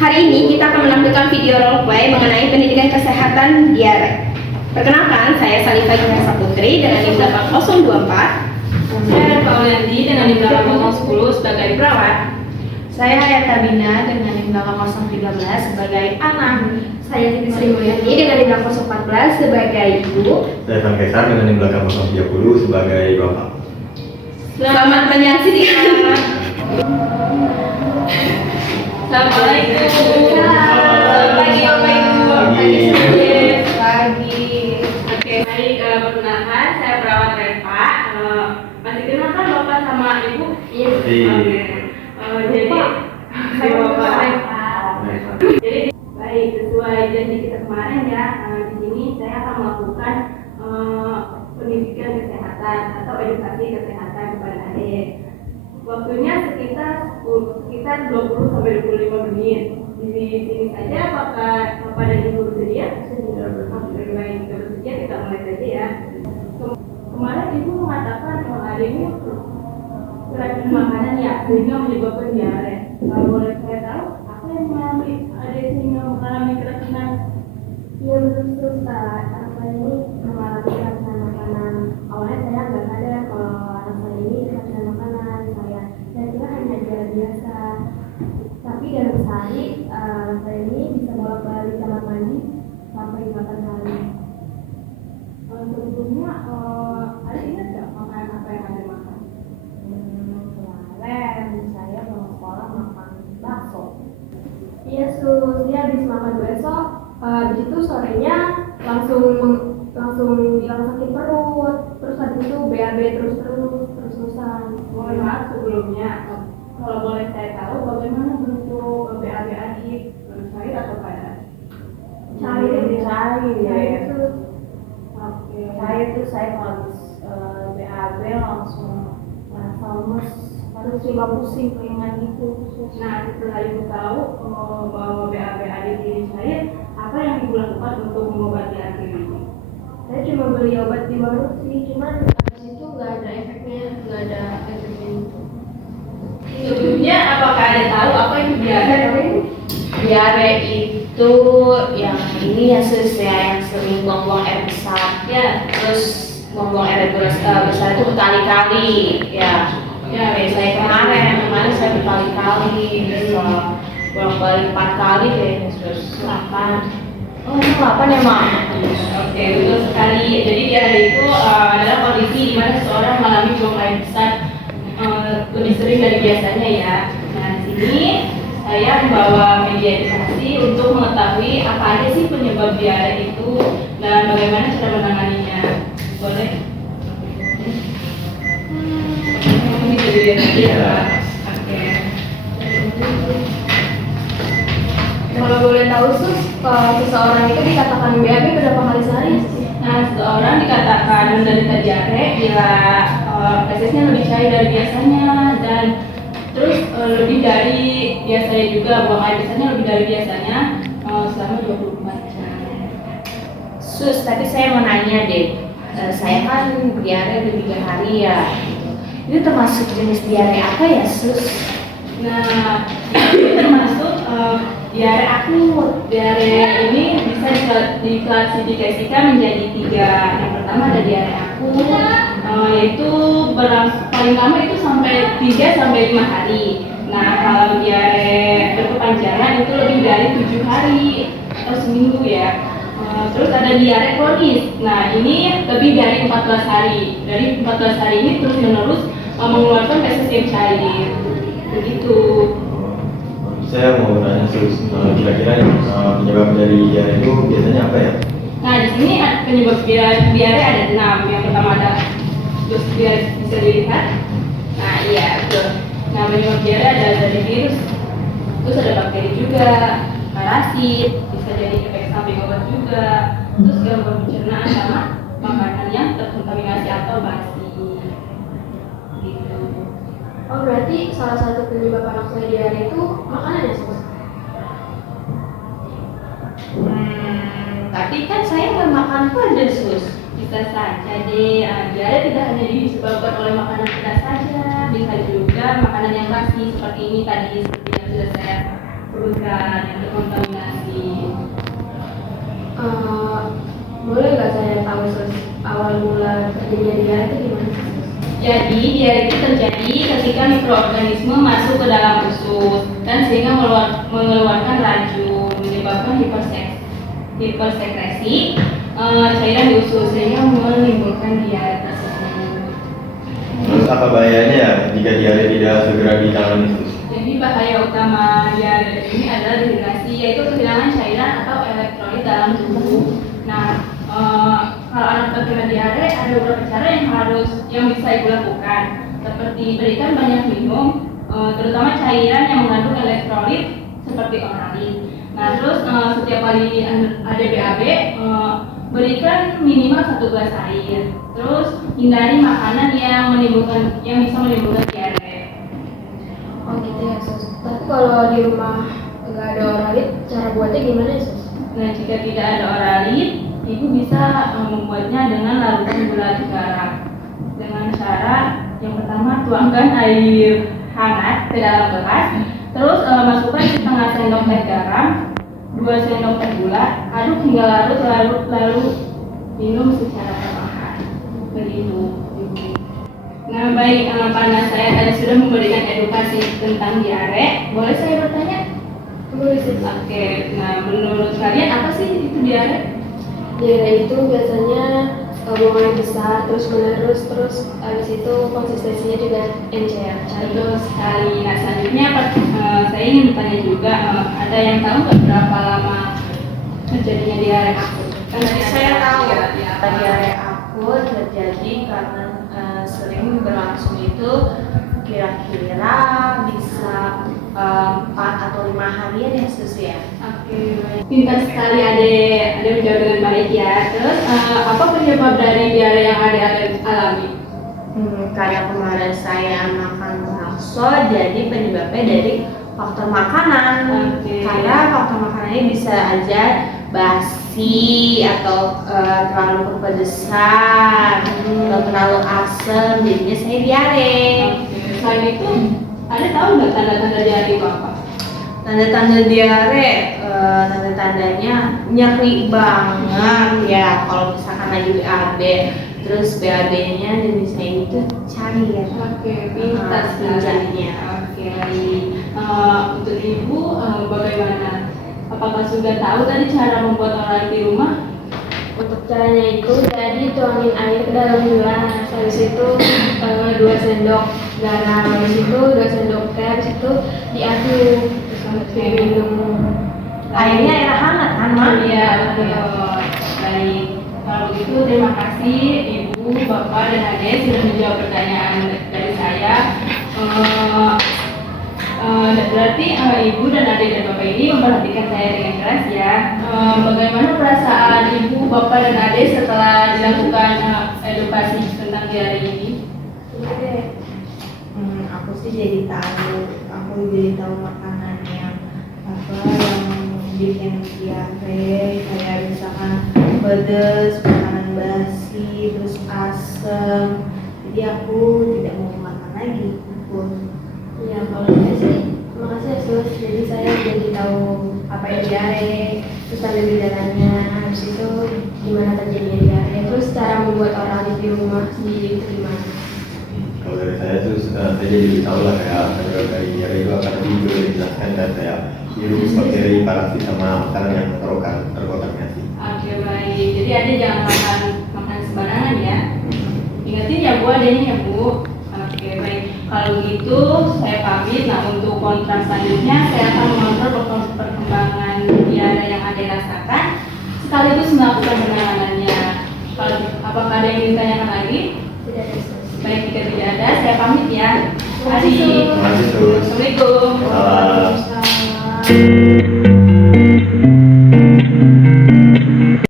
Hari ini kita akan menampilkan video roleplay mengenai pendidikan kesehatan diare. Perkenalkan, saya Salifah Junesa Putri dengan NIM 8024. Saya Paulianti dengan NIM 8010 sebagai perawat. Saya Hayata Bina dengan NIM 8013 sebagai anak. Saya Siti Sri Mulyani dengan NIM 8014 sebagai ibu. Saya Van Kaisar dengan NIM 8030 sebagai bapak. Selamat menyaksikan. Assalamualaikum. Selamat Pagi Bapak Ibu. Pagi. Oke, baik. Perkenalkan, saya perawat Reva. Masih kenal kan Bapak sama Ibu? Iya. Oke. Jadi saya Bapak Reva. Jadi baik, sesuai janji kita kemarin ya. Di sini saya akan melakukan pendidikan kesehatan atau edukasi kesehatan kepada adik. Waktunya sekitar 20 sampai 25 menit. Di sini saja apakah Bapak dan Ibu bersedia? Oke, baik, kita bersedia, kita mulai saja ya. Kemarin Ibu mengatakan kalau adiknya keracunan makanan ya, sehingga menyebabkan diare. Kalau boleh saya tahu, apa yang mengalami adik sehingga mengalami keracunan? Iya betul Ustaz, anak saya ini mengalami keracunan makanan. Awalnya saya nggak sadar kalau anak saya ini keracunan makanan. Saya kira hanya gejala biasa. Tapi dalam sehari, anak saya ini bisa bolak-balik kamar mandi sampai 8 kali. Sebelumnya, ada ingat nggak makanan apa yang ada makan? Kemarin saya pulang sekolah makan bakso. Iya sus, dia habis makan bakso. Habis itu sorenya langsung bilang sakit perut, terus habis itu BAB terus-terusan. Mohon maaf sebelumnya, kalau boleh saya tahu bagaimana bentuk BAB adik, cair atau padat? Cair itu Oke. saya itu saya habis BAB langsung merasa lemes, terus juga pusing keringat gitu. Nah, setelah Ibu tahu bahwa BAB adik ini cair, apa yang Ibu lakukan untuk mengobati adik ini? Saya cuma beli obat di warung sih, cuman habis itu nggak ada efeknya itu. Sebelumnya, apakah ada tahu apa itu diare? Diare itu yang ini ya sus ya, yang sering buang-buang air besar. Ya, Terus buang-buang air besar itu berkali-kali ya. Ya, saya kemarin saya berkali-kali, bolak-balik 4 kali kayaknya sus. 8. Oh, ini 8 ya mak? oke, betul sekali. Jadi diare itu adalah kondisi di mana seseorang mengalami buang air besar lebih sering dari biasanya ya. Nah, di sini saya membawa media edukasi untuk mengetahui apa aja sih penyebab diare itu dan bagaimana cara menanganinya. Boleh? Bisa dilihat aja ya, Pak. Oke. Kalau boleh tahu sus, seseorang itu dikatakan BAB berapa kali sehari? Nah, seseorang dikatakan menderita diare bila fesesnya lebih cair dari biasanya dan terus lebih dari biasanya juga, buang air besarnya lebih dari biasanya selama 24 jam. Sus, tapi saya mau nanya deh. Saya kan diare udah 3 hari ya. Itu termasuk jenis diare apa ya sus? Nah, ini termasuk diare akut. Diare ini bisa diklasifikasikan menjadi 3. Yang pertama ada diare akut, yaitu paling lama itu sampai 3 sampai 5 hari. Nah, kalau diare berkepanjangan itu lebih dari 7 hari atau seminggu ya. Terus ada diare kronis. Nah, ini lebih dari 14 hari. Dari 14 hari ini terus menerus mengeluarkan feses yang cair. Begitu. Saya mau tanya sus, kira-kira penyebab dari diare itu biasanya apa ya? Nah, di sini penyebab diare ada 6. Yang pertama ada terus diare, bisa dilihat. Nah, iya betul. Nah, penyebab diare ada dari virus, terus ada bakteri juga, parasit, bisa jadi efek samping obat juga, terus gangguan pencernaan sama makanan yang terkontaminasi atau basi. Gitu. Oh berarti salah satu penyebab anak saya diare itu makanan ya sus? Tapi kan saya nggak makan pedas sus. Bisa saja deh, diare tidak hanya disebabkan oleh makanan pedas saja, bisa juga makanan yang basi seperti ini tadi, seperti yang sudah saya polutan yang terkontaminasi. Boleh nggak saya tahu sus, awal mula terjadinya diare itu gimana? Jadi diare itu terjadi ketika mikroorganisme masuk ke dalam usus dan sehingga mengeluarkan racun, menyebabkan hipersekresi cairan di usus sehingga menimbulkan diare tersebut. Terus apa bahayanya ya jika diare tidak segera ditangani sus? Jadi bahaya utama diare ini adalah dehidrasi, yaitu kehilangan cairan atau elektrolit dalam tubuh. Nah, kalau anak terkena diare ada beberapa cara yang bisa ibu lakukan, seperti berikan banyak minum, terutama cairan yang mengandung elektrolit seperti oralit. Nah, terus setiap kali ada BAB, berikan minimal 1 gelas air. Terus hindari makanan yang bisa menimbulkan diare. Oh gitu ya sus. Tapi kalau di rumah nggak ada oralit, cara buatnya gimana ya sus? Nah, jika tidak ada oralit, ibu bisa membuatnya dengan larutan gula garam. Dengan cara yang pertama, tuangkan air hangat ke dalam gelas, terus masukkan setengah sendok teh garam, 2 sendok teh gula, aduk hingga larut, lalu minum secara perlahan. Begitu, ibu. Nah, baik, karena saya tadi sudah memberikan edukasi tentang diare, boleh saya bertanya? Boleh sus. Oke, nah menurut kalian apa sih itu diare? Diare itu biasanya buangan besar terus menerus, terus habis itu konsistensinya juga encer. Betul sekali. Nah, selanjutnya saya ingin bertanya juga, ada yang tahu nggak berapa lama terjadinya diare akut? Kan tadi Saya tahu ya. diare akut terjadi karena sering berlangsung itu kira-kira bisa 4 atau 5 harian ya sus ya. Oke, baik. Pintar sekali Ade menjawab dengan baik ya. Terus apa penyebab dari diare yang Ade alami? Karena kemarin saya makan bakso, jadi penyebabnya dari faktor makanan. Oke. Karena faktor makanannya bisa aja basi atau terlalu kepedesan atau terlalu asam, jadinya saya diare. Oke. Selain itu, Ade tahu nggak tanda-tanda diare itu apa? Tanda-tanda diare, tanda-tandanya nyeri banget ya. Kalau misalkan lagi BAB, terus BAB-nya jenisnya itu cair. Oke, pintar sekali. Oke, baik. Untuk ibu, bagaimana? Apakah sudah tahu tadi cara membuat oralit di rumah? Untuk caranya itu, jadi tuangin air ke dalam gelas, habis itu 2 sendok garam, habis itu 2 sendok teh, habis itu diaduk, terus diminum. Airnya air hangat kan, Mak? Iya, betul. Baik. Kalau begitu, terima kasih Ibu, Bapak, dan Adik sudah menjawab pertanyaan dari saya. Berarti Ibu dan Adik dan Bapak ini memperhatikan saya dengan keras ya. Bagaimana perasaan Ibu, Bapak, dan Adik setelah dilakukan edukasi tentang diare ini? Aku sih jadi tahu makanan yang bikin diare, kayak misalkan pedes, makanan basi, terus asam. Jadi aku tidak mau makan lagi pun. Iya, kalau saya sih, makasih ya sus. Jadi saya jadi tahu apa itu diare, terus tanda gejalanya, habis itu gimana terjadinya diare, terus cara membuat oralit di rumah sendiri itu gimana. Kalau dari saya tuh saya jadi tahu lah kayak penyebab dari diare itu akan juga dijelaskan dan kayak virus, bakteri, parasit sama makanan yang terkontaminasi. Oke, baik. Jadi Adik jangan makan sembarangan ya. Ingatin ya Bu, adanya ya Bu. Oke, baik. Kalau begitu saya pamit. Nah, untuk kontrak selanjutnya saya akan mengontrol perkembangan diare yang Ade rasakan sekaligus melakukan penanganannya. Kalau apakah ada yang ingin ditanyakan lagi? Tidak ada sus. Baik, jika tidak ada saya pamit ya. Terima kasih, Sus. Terima kasih sus. Assalamualaikum. Salam.